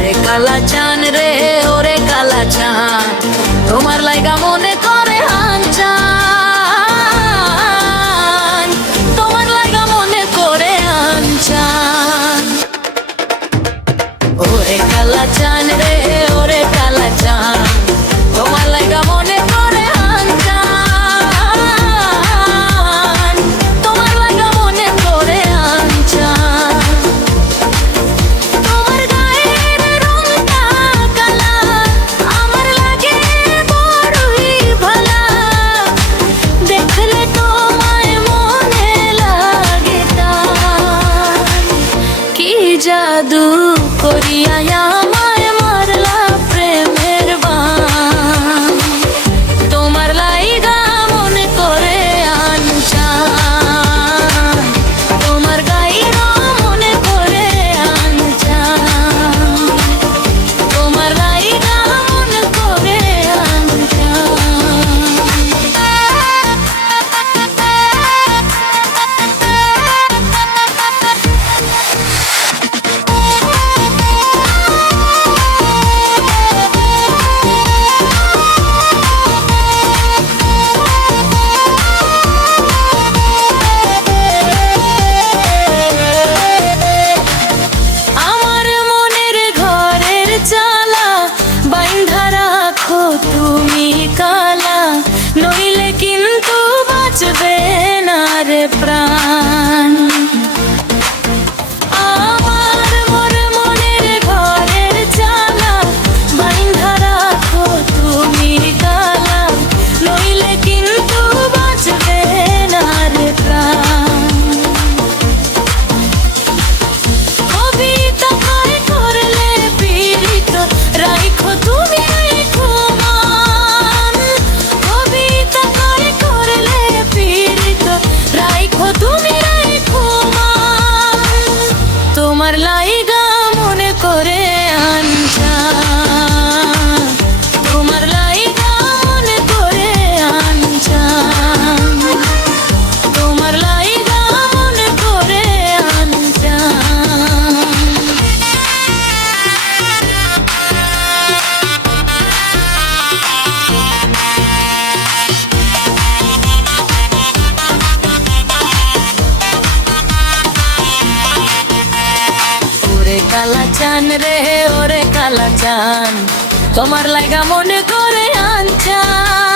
ওরে কালা চান রে ওরে কালা চান, তোমার লাইগা মনে করে আনচান, তোমার লাইগা মনে করে আনচান। ওরে কালা চান রে ওরে কালা চান, তোমার লাইগা মনে করে আনচান, তোমার লাইগা মনে করে আনচান। তোমার গায়ের রংটা কালা, আমার লাগে বড়ই ভালা, দেখলে তোমায় মনে লাগে টান। কি জাদু করিয়া আমায় মারলা প্রেমের বান, তোমার লাইগা মনে করে আনচান, তোমার গাইরা মনে করে আনচান, তোমার লাইগা মনে করে আনচান। আমার মনের ঘরের চালা বাইন্ধা রাখো তুমি কালা, নইলে কিন্তু বাঁচবে না রে প্রাণ। আমার মনের ঘরের চালা বাইন্ধা রাখো তুমি কালা, নইলে কিন্তু বাঁচবে না রে প্রাণ। কবিতা হয় করলে পীড়িত, রাইখো তুমি রাইখো মান, কবিতা হয় করলে পীড়িত, রাইখো তুমি রাইখো মান, তোমার লাইগা মনে করে আনচান, তোমার লাইগা মনে করে আনচান, তোমার লাইগা মনে করে আনচান। ওরে কালা চান রে ওরে কালা চান, তোমার লাইগা মনে করে আনচান।